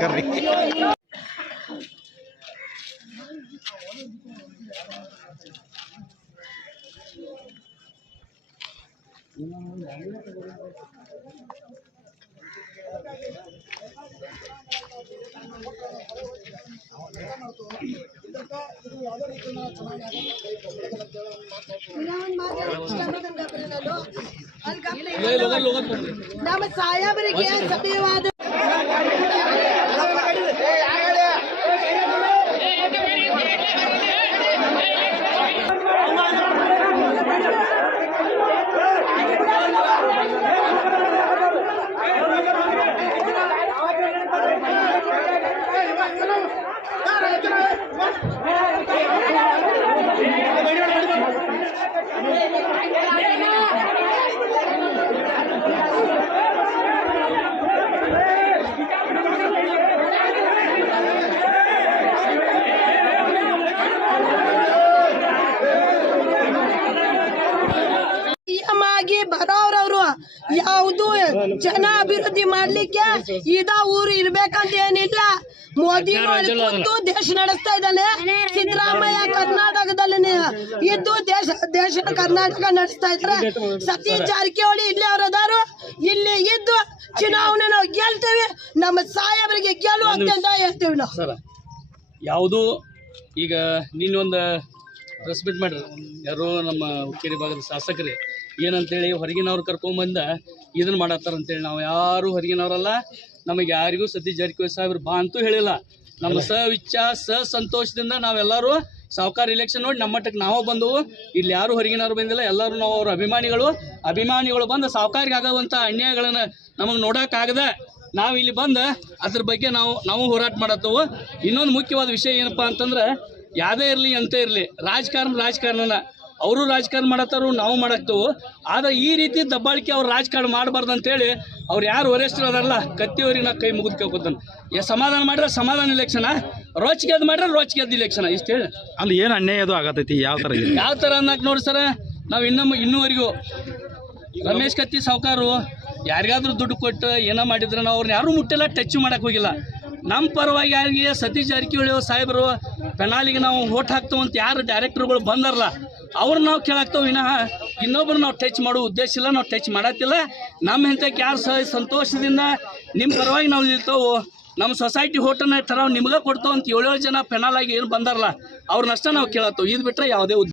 ನಮಸ್ಕಾರ ರೀ ನಮ್ಮ ಸಾಹೇಬರಿಗೆ ಸಭ್ಯವಾದ ಬರೋರವ್ರು. ಯಾವುದು ಜನ ಅಭಿವೃದ್ಧಿ ಮಾಡ್ಲಿಕ್ಕೆ ಇದ ಊರು ಇರ್ಬೇಕಂತ ಏನಿಲ್ಲ. ಮೋದಿ ಕೂತು ದೇಶ ನಡೆಸ್ತಾ ಇದ್ದಾನೆ. ಸಿದ್ದರಾಮಯ್ಯ ಕರ್ನಾಟಕದಲ್ಲಿ ಇದ್ದು ದೇಶ ದೇಶ ಕರ್ನಾಟಕ ನಡೆಸ್ತಾ ಇದ್ರೆ ಸತೀಶ್ ಜಾರಕಿಹೊಳಿ ಇಲ್ಲಿ ಅವ್ರು ಅದಾರು. ಇಲ್ಲಿ ಇದ್ದು ಚುನಾವಣೆ ನಾವು ಗೆಲ್ತೇವೆ. ನಮ್ಮ ಸಾಹೇಬರಿಗೆ ಗೆಲುವು ಅಂತ ಹೇಳ್ತೀವಿ ನಾವು. ಯಾವುದು ಈಗ ನೀನೊಂದು ಪ್ರೆಸ್ ಮೀಟ್ ಮಾಡ್ರಿ ಯಾರೋ ನಮ್ಮ ಹುಕ್ಕೇರಿ ಭಾಗದ ಶಾಸಕರೇ ಏನಂತೇಳಿ ಹೊರಗಿನವ್ರು ಕರ್ಕೊಂಬಂದ ಇದನ್ನ ಮಾಡತ್ತಾರ ಅಂತೇಳಿ. ನಾವು ಯಾರು ಹೊರಗಿನವರಲ್ಲ, ನಮಗೆ ಯಾರಿಗೂ ಸತೀಶ್ ಜಾರಕಿಹೊಳಿ ಸಾಹೇಬ್ರು ಬಾ ಅಂತೂ ಹೇಳಿಲ್ಲ. ನಮ್ಮ ಸ ವಿಚಾರ ಸ ಸಂತೋಷದಿಂದ ನಾವೆಲ್ಲರೂ ಸಾವುಕಾರ ಇಲೆಕ್ಷನ್ ನೋಡಿ ನಮ್ಮ ಮಟ್ಟಕ್ಕೆ ನಾವು ಬಂದವು. ಇಲ್ಲಿ ಯಾರು ಹೊರಗಿನವ್ರು ಬಂದಿಲ್ಲ, ಎಲ್ಲರೂ ನಾವು ಅವ್ರ ಅಭಿಮಾನಿಗಳು. ಅಭಿಮಾನಿಗಳು ಬಂದು ಸಾವುಕಾರಿಗೆ ಆಗುವಂಥ ಅನ್ಯಾಯಗಳನ್ನು ನಮಗೆ ನೋಡೋಕ್ಕಾಗದ ನಾವು ಇಲ್ಲಿ ಬಂದ ಅದ್ರ ಬಗ್ಗೆ ನಾವು ನಾವು ಹೋರಾಟ ಮಾಡತ್ತವು. ಇನ್ನೊಂದು ಮುಖ್ಯವಾದ ವಿಷಯ ಏನಪ್ಪ ಅಂತಂದ್ರೆ, ಯಾವುದೇ ಇರಲಿ ಅಂತ ಇರಲಿ, ರಾಜಕಾರಣ ರಾಜಕಾರಣನ ಅವರು ರಾಜಕಾರಣ ಮಾಡತ್ತಾರು ನಾವು ಮಾಡತ್ತವು. ಆದ್ರೆ ಈ ರೀತಿ ದಬ್ಬಾಳಿಕೆ ಅವ್ರು ರಾಜಕಾರಣ ಮಾಡಬಾರ್ದು ಅಂತೇಳಿ ಅವ್ರು ಯಾರು ವರಿಷ್ಠರು ಕತ್ತಿಯವ್ರಿಗೆ ನಾ ಕೈ ಮುಗಿದು ಕೇಳ್ಕೊತಾನೆ. ಏ ಸಮಾಧಾನ ಮಾಡಿದ್ರೆ ಸಮಾಧಾನ ಇಲೆಕ್ಷನ ರೋಚ್ ಮಾಡಿದ್ರೆ ಮಾಡ್ರೆ ರೋಚ್ ಗೆದ್ದು ಇಲೆಕ್ಷನ ಇಷ್ಟು ಹೇಳಿ. ಅಲ್ಲಿ ಏನು ಅನ್ಯಾಯ ಅದು ಆಗತೈತಿ? ಯಾವ ಥರ ಯಾವ ಥರ ಅನ್ನಕ್ಕೆ ನೋಡಿ ಸರ? ನಾವು ಇನ್ನೊಮ್ಮೆ ಇನ್ನೂವರೆಗೂ ರಮೇಶ್ ಕತ್ತಿ ಸಾವುಕಾರು ಯಾರಿಗಾದ್ರೂ ದುಡ್ಡು ಕೊಟ್ಟು ಏನೋ ಮಾಡಿದ್ರೆ ನಾವು ಅವ್ರನ್ನ ಯಾರೂ ಮುಟ್ಟಿಲ್ಲ ಟಚ್ ಮಾಡೋಕೆ ಹೋಗಿಲ್ಲ. ನಮ್ಮ ಪರವಾಗಿ ಯಾರಿಗೆ ಸತೀಶ್ ಜಾರಕಿಹೊಳಿ ಸಾಹೇಬರು ಪೆನಾಲಿಗೆ ನಾವು ಓಟ್ ಹಾಕ್ತೇವೆ ಅಂತ ಯಾರು ಡೈರೆಕ್ಟರ್ಗಳು ಬಂದಾರಲ್ಲ ಅವ್ರು ನಾವು ಕೇಳಾಕ್ತೇವೆ ವಿನಃ ಇನ್ನೊಬ್ರು ನಾವು ಟಚ್ ಮಾಡೋ ಉದ್ದೇಶ ಇಲ್ಲ, ನಾವು ಟಚ್ ಮಾಡತ್ತಿಲ್ಲ ನಮ್ಮ ಹೆಂತಕ್ಕೆ ಯಾರು ಸಹ ಸಂತೋಷದಿಂದ ನಿಮ್ಮ ಪರವಾಗಿ ನಾವು ನಿಲ್ತೇವೆ ನಮ್ಮ ಸೊಸೈಟಿ ಹೋಟೆಲ್ನ ಥರ ನಿಮ್ಗೆ ಕೊಡ್ತೇವೆ ಅಂತ ಏಳೇಳು ಜನ ಪೆನಾಲಾಗಿ ಏನು ಬಂದಾರಲ್ಲ, ಅವ್ರನ್ನಷ್ಟೇ ನಾವು ಕೇಳತ್ತೇವೆ ಇದು ಬಿಟ್ಟರೆ ಯಾವುದೇ